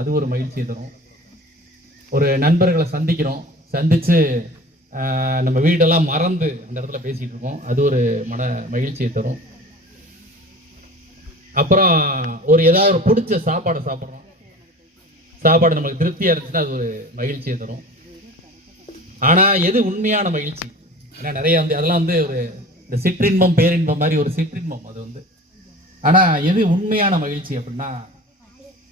அது ஒரு மகிழ்ச்சியை தரும். ஒரு நண்பர்களை சந்திக்கிறோம், சந்திச்சு நம்ம வீடெல்லாம் மறந்து அந்த இடத்துல பேசிட்டு இருக்கோம், அது ஒரு மன மகிழ்ச்சியை தரும். அப்புறம் ஏதாவது ஒரு பிடிச்ச சாப்பாடை சாப்பிட்றோம், சாப்பாடு நமக்கு திருப்தியா இருந்துச்சுன்னா அது ஒரு மகிழ்ச்சியை தரும். ஆனா எது உண்மையான மகிழ்ச்சி? ஏன்னா நிறைய அதெல்லாம் ஒரு இந்த சிற்றின்பம் பேரின்பம் மாதிரி ஒரு சிற்றின்பம் அது ஆனா எது உண்மையான மகிழ்ச்சி அப்படின்னா,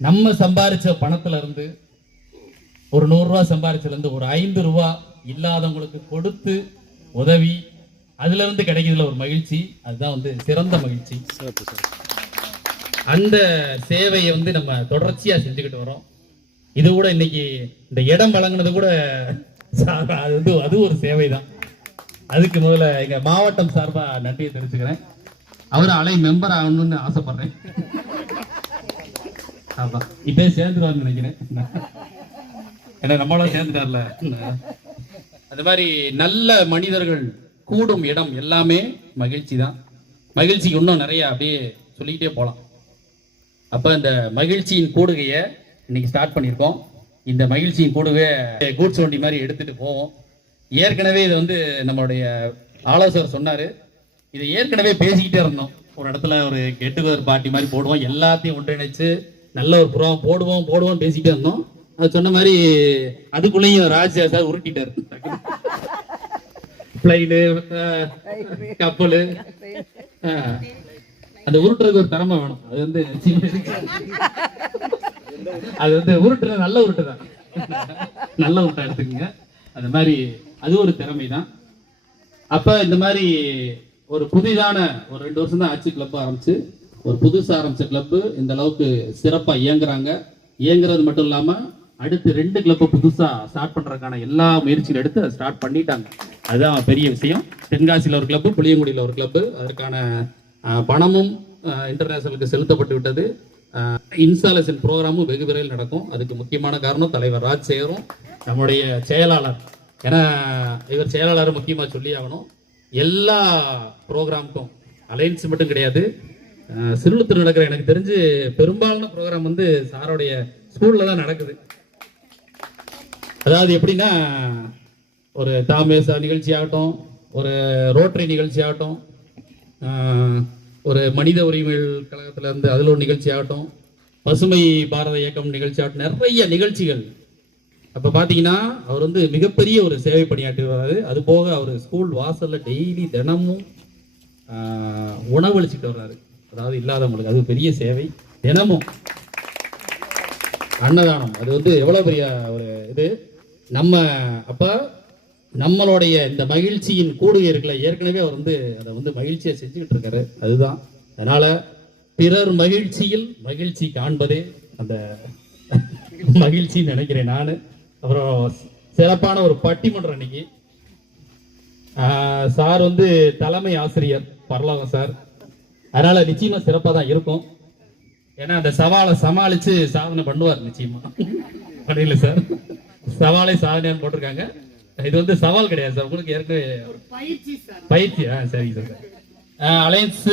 நம்ம சம்பாரிச்ச பணத்துல இருந்து ஒரு 100 ரூபாய் சம்பாரிச்சதுல இருந்து ஒரு 5 ரூபாய் இல்லாதவங்களுக்கு கொடுத்து உதவி, அதுல இருந்து கிடைக்கிறதுல ஒரு மகிழ்ச்சி, அதுதான் சிறந்த மகிழ்ச்சி. அந்த சேவையை நம்ம தொடர்ச்சியா செஞ்சுக்கிட்டு வரோம். இது கூட இன்னைக்கு இந்த இடம் வழங்கினது கூட அது ஒரு சேவை தான். அதுக்கு முதல்ல எங்க மாவட்டம் சார்பா நன்றியை தெரிவிச்சுக்கிறேன். அவரும் அலை மெம்பர் ஆகணும்னு ஆசைப்படுறேன். ஆமா, இப்ப சேர்ந்துருவான்னு நினைக்கிறேன். ஏன்னா நம்மளும் சேர்ந்துட்டார்ல. அது மாதிரி நல்ல மனிதர்கள் கூடும் இடம் எல்லாமே மகிழ்ச்சி தான். மகிழ்ச்சிக்கு இன்னும் நிறைய அப்படியே சொல்லிக்கிட்டே போகலாம். அப்ப இந்த மகிழ்ச்சியின் கூடுகையை இன்னைக்கு ஸ்டார்ட் பண்ணியிருக்கோம். இந்த மகிழ்ச்சியின் கூடுகை கூட்ஸ் வண்டி மாதிரி எடுத்துட்டு போவோம். ஏற்கனவே இது நம்மளுடைய ஆலோசகர் சொன்னாரு, இதை ஏற்கனவே பேசிக்கிட்டே இருந்தோம். ஒரு இடத்துல ஒரு கெட்டுகதர் பார்ட்டி மாதிரி போடுவோம், எல்லாத்தையும் ஒன்றிணைச்சு நல்ல ஒரு புறம் போடுவோம் பேசிக்கிட்டே இருந்தோம். அது சொன்ன மாதிரி அதுக்குள்ளேயும் ராஜா சார் உருட்டிட்டாரு. பிளைனு, கப்பலு, அந்த உருட்டுறதுக்கு ஒரு திறமை வேணும். அது உருட்டுற நல்ல உருட்டு தான், நல்ல உருட்டா எடுத்துக்கங்க. அந்த மாதிரி அது ஒரு திறமை தான். அப்ப இந்த மாதிரி ஒரு புதிதான ஒரு 2 வருஷம் தான் ஆட்சி கிளப் ஆரம்பிச்சு, ஒரு புதுசா ஆரம்பிச்ச கிளப் இந்த அளவுக்கு சிறப்பா இயங்குறது மட்டும் இல்லாம அடுத்து 2 கிளப் புதுசா ஸ்டார்ட் பண்றதுக்கான எல்லா முயற்சியும் எடுத்து அதை ஸ்டார்ட் பண்ணிட்டாங்க. அதுதான் பெரிய விஷயம். தென்காசியில ஒரு கிளப், புளியங்குடியில ஒரு கிளப், அதற்கான பணமும் இன்டர்நேஷனலுக்கு செலுத்தப்பட்டு விட்டது. இன்ஸ்டாலேஷன் ப்ரோக்ராமும் வெகு விரைவில் நடக்கும். அதுக்கு முக்கியமான காரணம் தலைவர் ராஜ்சேகரும் நம்முடைய செயலாளர். ஏன்னா இவர் செயலாளர் முக்கியமா சொல்லி ஆகணும். எல்லா ப்ரோக்ராமுக்கும் அலைன்ஸ் மட்டும் கிடையாது, சிறுவத்தூர் நடக்கிற எனக்கு தெரிஞ்சு பெரும்பாலான ப்ரோக்ராம் சாரோடைய ஸ்கூல்ல தான் நடக்குது. அதாவது எப்படின்னா, ஒரு தாமேசா நிகழ்ச்சி ஆகட்டும், ஒரு ரோட்டரி நிகழ்ச்சி ஆகட்டும், ஒரு மனித உரிமைகள் கழகத்துல இருந்து அதுல ஒரு நிகழ்ச்சி ஆகட்டும், பசுமை பாரத இயக்கம் நிகழ்ச்சி ஆகட்டும், நிறைய நிகழ்ச்சிகள். அப்ப பாத்தீங்கன்னா அவர் மிகப்பெரிய ஒரு சேவை பணியாற்றி வர்றாரு. அது போக அவர் ஸ்கூல் வாசல்ல டெய்லி தினமும் உணவளிச்சுட்டு வர்றாரு. அதாவது இல்லாதவங்களுக்கு அது பெரிய சேவை. தினமும் அன்னதானம், அது எவ்வளவு பெரிய ஒரு இது. அப்ப நம்மளுடைய இந்த மகிழ்ச்சியின் கூடுகை இருக்குல்ல, ஏற்கனவே அவர் அதை மகிழ்ச்சியை செஞ்சுக்கிட்டு இருக்காரு. அதுதான். அதனால பிறர் மகிழ்ச்சியில் மகிழ்ச்சி காண்பதே அந்த மகிழ்ச்சின்னு நினைக்கிறேன் நானு. அப்புறம் சிறப்பான ஒரு பட்டிமன்றம் இன்னைக்கு. சார் தலைமை ஆசிரியர் பரலோகம் சார், அதனால நிச்சயமா சிறப்பா தான் இருக்கும். ஏன்னா அந்த சவாலை சமாளிச்சு சாதனை பண்ணுவார் நிச்சயமா. பண்ணல சார், சவாலை சாதனையான்னு போட்டிருக்காங்க. இது சவால் கிடையாது சார், உங்களுக்கு ஏற்கனவே பயிற்சி. சரிங்க சார். அலையன்ஸ்